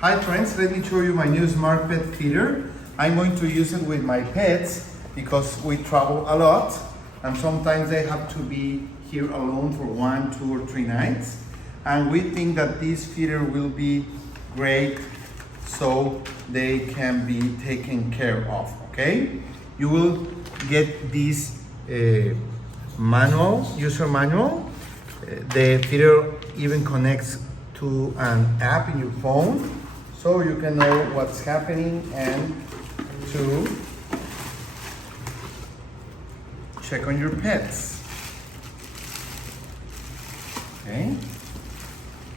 Hi friends, let me show you my new smart pet feeder. I'm going to use it with my pets because we travel a lot and sometimes they have to be here alone for 1, 2 or 3 nights. And we think that this feeder will be great so they can be taken care of, okay? You will get this user manual. The feeder even connects to an app in your phone so you can know what's happening and to check on your pets. Okay,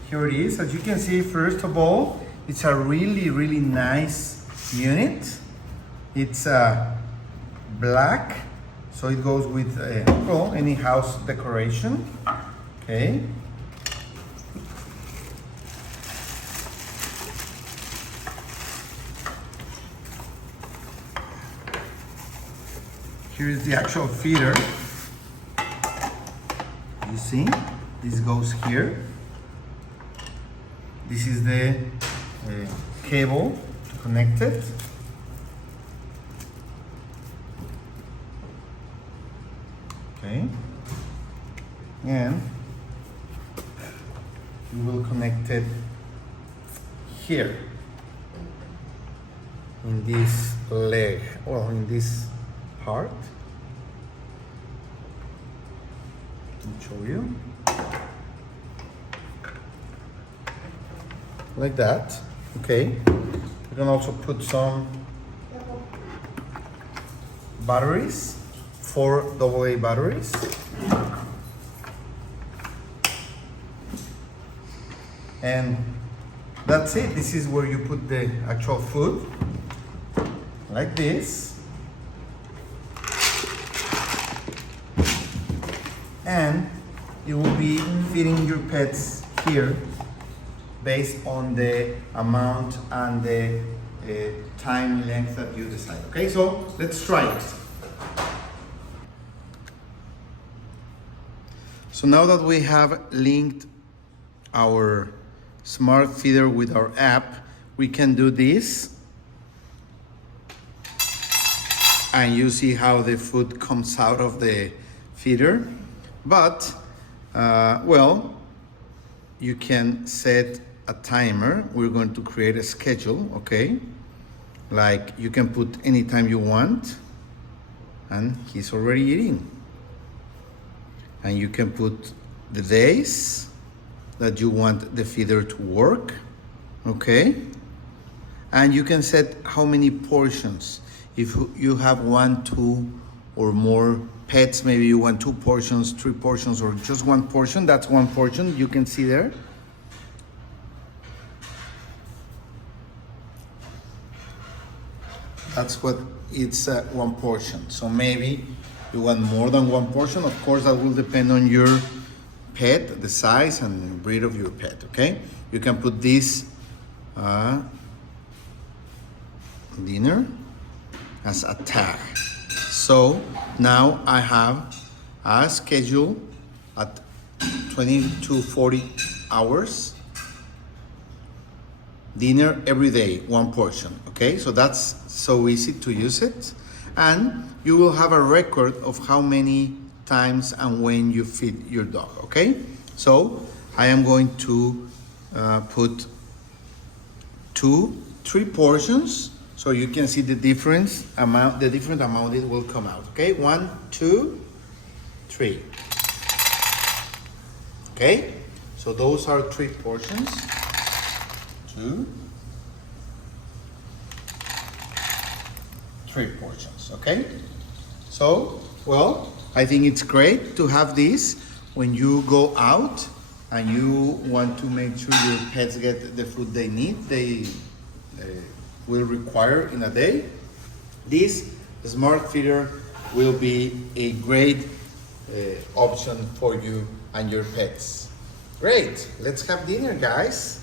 here it is. As you can see, first of all, it's a really nice unit. It's black, so it goes with well, any house decoration. Okay. Here is the actual feeder. You see, this goes here. This is the cable to connect it. Okay, and you will connect it here in this leg, well, in this part. Let me show you. Like that. Okay. You can also put some batteries, 4 AA batteries. And that's it. This is where you put the actual food, like this. And you will be feeding your pets here based on the amount and the time length that you decide. Okay, so let's try it. So now that we have linked our smart feeder with our app, we can do this. And you see how the food comes out of the feeder. But, well, you can set a timer. We're going to create a schedule, okay? Like you can put anytime you want, and he's already eating. And you can put the days that you want the feeder to work, okay? And you can set how many portions. If you have 1, 2, or more pets, maybe you want 2 portions, 3 portions, or just 1 portion, that's 1 portion, you can see there. That's what it's 1 portion. So maybe you want more than 1 portion. Of course, that will depend on your pet, the size and the breed of your pet, okay? You can put this dinner as a tag. So now I have a schedule at 20 to 40 hours. Dinner every day, 1 portion, okay? So that's so easy to use it. And you will have a record of how many times and when you feed your dog, okay? So I am going to put 2, 3 portions so you can see the different amount it will come out, okay? 1, 2, 3. Okay? So those are 3 portions. 2, 3 portions, okay? So, well, I think it's great to have this when you go out and you want to make sure your pets get the food they need, they will require in a day. This smart feeder will be a great option for you and your pets. Great, let's have dinner, guys.